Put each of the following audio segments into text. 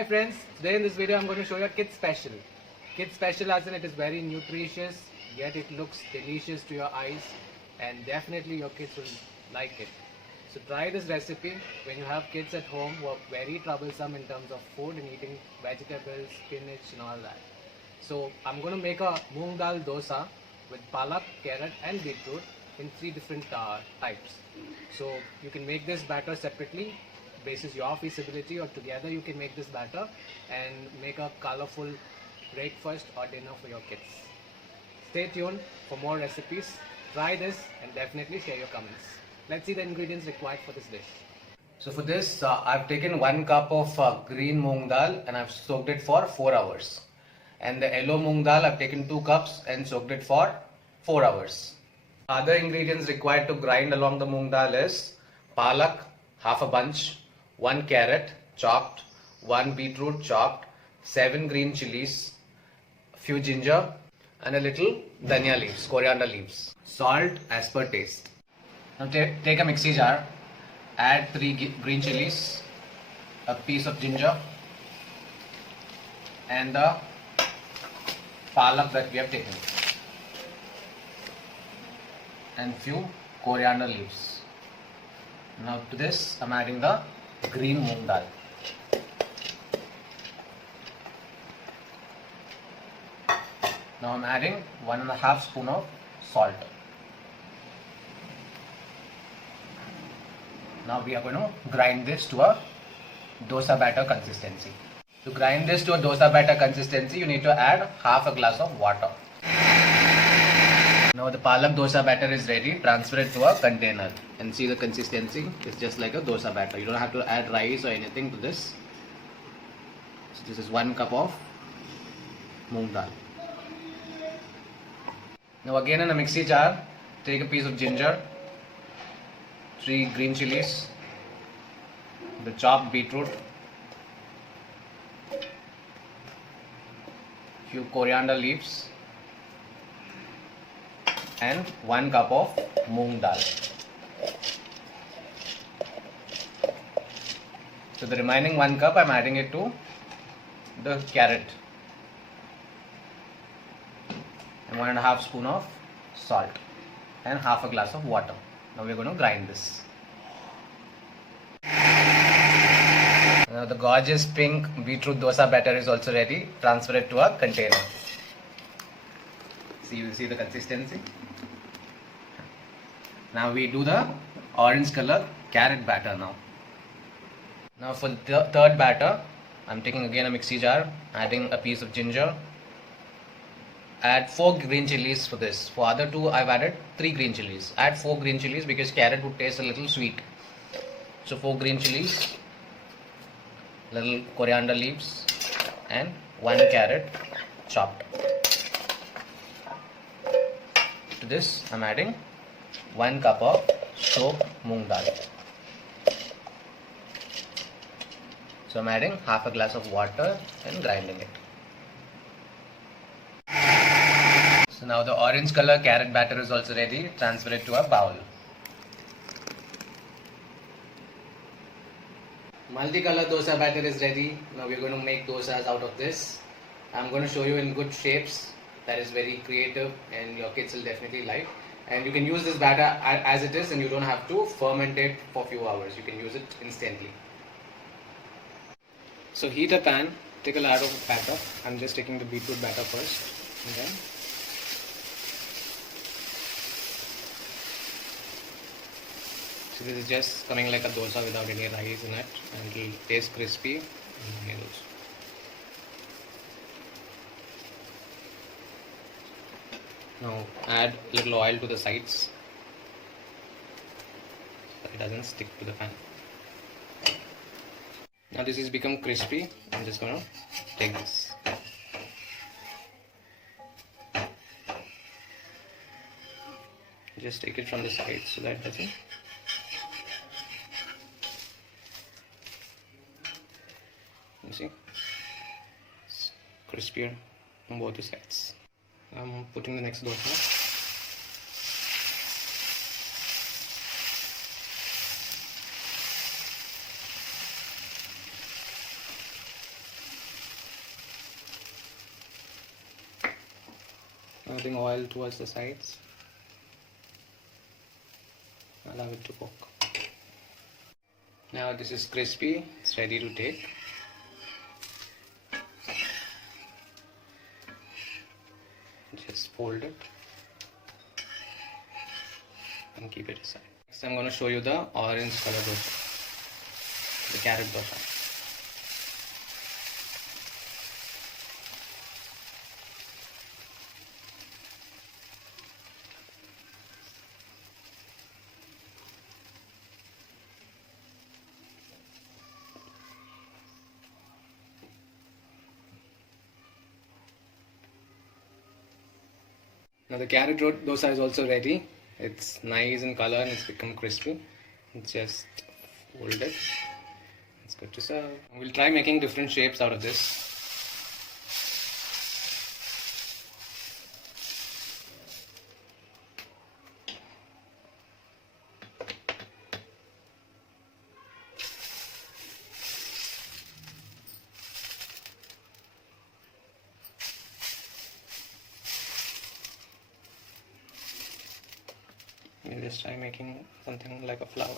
Hi friends, today in this video I'm going to show you a kid special. Kid special as in it is very nutritious, yet it looks delicious to your eyes and definitely your kids will like it. So try this recipe when you have kids at home who are very troublesome in terms of food and eating vegetables, spinach and all that. So I'm going to make a moong dal dosa with palak, carrot and beetroot in three different types. So you can make this batter separately basis your feasibility, or together you can make this batter and make a colorful breakfast or dinner for your kids. Stay tuned for more recipes. Try this and definitely share your comments. Let's see the ingredients required for this dish. So for this I've taken 1 cup of green moong dal and I've soaked it for 4 hours. And the yellow moong dal I've taken 2 cups and soaked it for 4 hours. Other ingredients required to grind along the moong dal is palak, half a bunch, 1 carrot chopped, 1 beetroot chopped, 7 green chilies, few ginger and a little dhania leaves, coriander leaves. Salt as per taste. Now take a mixie jar, add 3 green chilies, a piece of ginger and the palak that we have taken and few coriander leaves. Now to this I'm adding the green moong dal. Now I'm adding 1.5 spoon of salt. Now we are going to grind this to a dosa batter consistency. To grind this to a dosa batter consistency, you need to add half a glass of water. Now the palak dosa batter is ready. Transfer it to a container and see the consistency. It's just like a dosa batter. You don't have to add rice or anything to this. So this is 1 cup of moong dal. Now again in a mixie jar, take a piece of ginger, 3 green chilies, the chopped beetroot, few coriander leaves and 1 cup of moong dal. So the remaining 1 cup I'm adding it to the carrot and 1.5 spoon of salt and half a glass of water. Now we're going to grind this. Now the gorgeous pink beetroot dosa batter is also ready. Transfer it to a container. See the consistency. Now we do the orange color carrot batter now. Now for the third batter, I'm taking again a mixie jar, adding a piece of ginger. Add 4 green chilies for this. For other 2 I've added 3 green chilies. Add 4 green chilies because carrot would taste a little sweet. So 4 green chilies, little coriander leaves and 1 carrot chopped. To this I'm adding 1 cup of soaked moong dal. So I'm adding half a glass of water and grinding it. So now the orange color carrot batter is also ready. Transfer it to a bowl. Multicolor dosa batter is ready. Now we're going to make dosas out of this. I'm going to show you in good shapes. That is very creative and your kids will definitely like. And you can use this batter as it is and you don't have to ferment it for a few hours. You can use it instantly. So heat a pan. Take a ladle of batter. I'm just taking the beetroot batter first. Okay. So this is just coming like a dosa without any rice in it and it will taste crispy. Now add little oil to the sides so it doesn't stick to the pan. Now this has become crispy. I'm just going to take this. Just take it from the side so that doesn't. You see, it's crispier on both the sides. I'm putting the next dosa. smoothing oil towards the sides. Allow it to cook. Now this is crispy, it's ready to take. Just fold it and keep it aside. Next I'm going to show you the orange color dosa, the carrot dosa. Now the carrot dosa is also ready. It's nice in color and it's become crispy. Just fold it. It's good to serve. We'll try making different shapes out of this. We'll just try making something like a flower.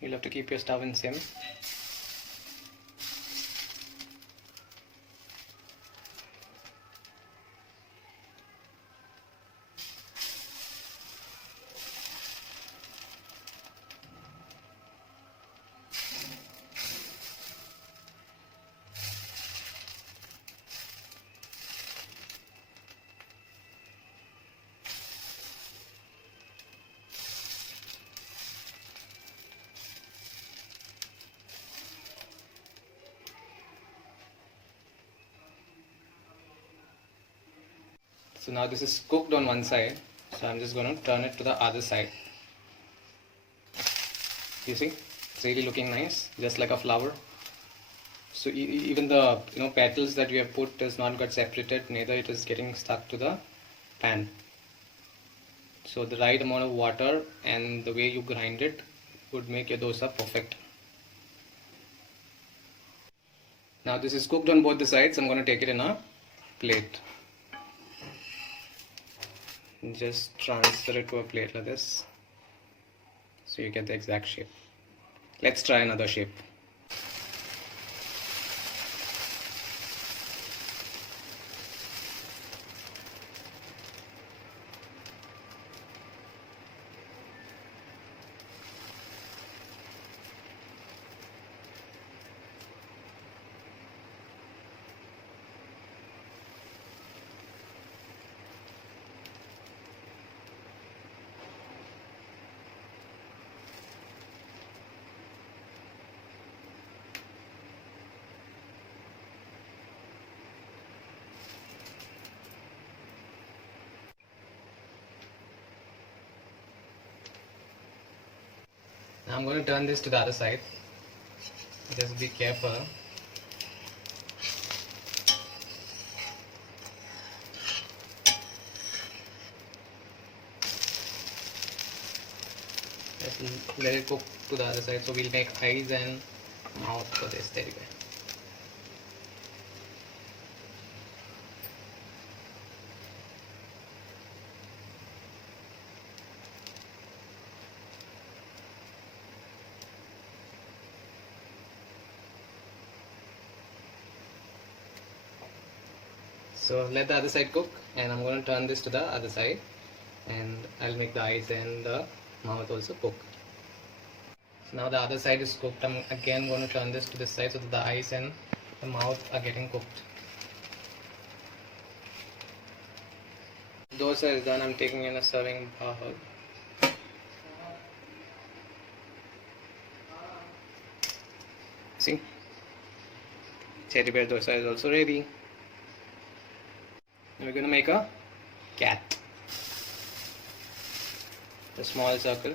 You'll have to keep your stove in sim. So now this is cooked on one side, so I'm just going to turn it to the other side. You see, it's really looking nice, just like a flower. So even the petals that we have put does not get separated, neither it is getting stuck to the pan. So the right amount of water and the way you grind it would make your dosa perfect. Now this is cooked on both the sides. I'm going to take it in a plate. Just transfer it to a plate like this, so you get the exact shape. Let's try another shape. Now I'm going to turn this to the other side. Just be careful. Just let it cook to the other side. So we'll make eyes and mouth for this. There you go. So let the other side cook, and I'm going to turn this to the other side, and I'll make the eyes and the mouth also cook. So now the other side is cooked. I'm again going to turn this to this side so that the eyes and the mouth are getting cooked. Dosa is done. I'm taking in a serving bowl. See, cherry bear dosa is also ready. Now we're going to make a cat. A small circle.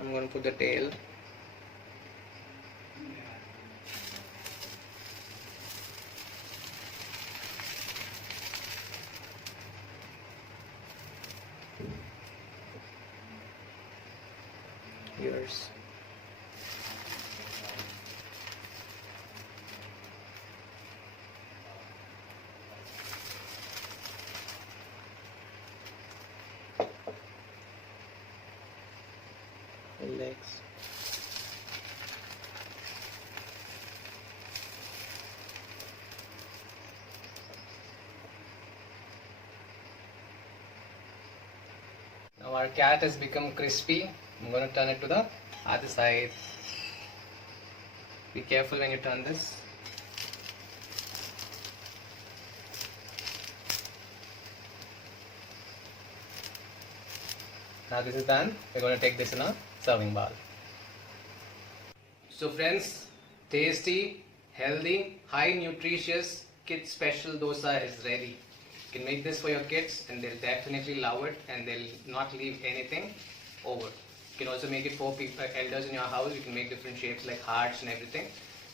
I'm going to put the tail. our cat has become crispy. I'm going to turn it to the other side. Be careful when you turn this. Now this is done. We're going to take this in a serving bowl. So friends, tasty, healthy, high nutritious kid special dosa is ready. You can make this for your kids and they'll definitely love it and they'll not leave anything over. You can also make it for people, elders in your house. You can make different shapes like hearts and everything,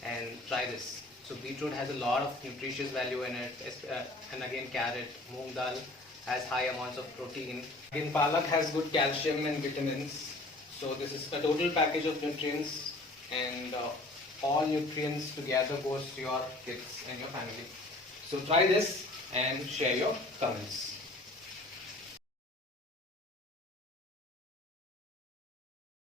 and try this. So beetroot has a lot of nutritious value in it, and again carrot, moong dal has high amounts of protein. Again, palak has good calcium and vitamins. So this is a total package of nutrients, and all nutrients together goes to your kids and your family. So try this and share your comments.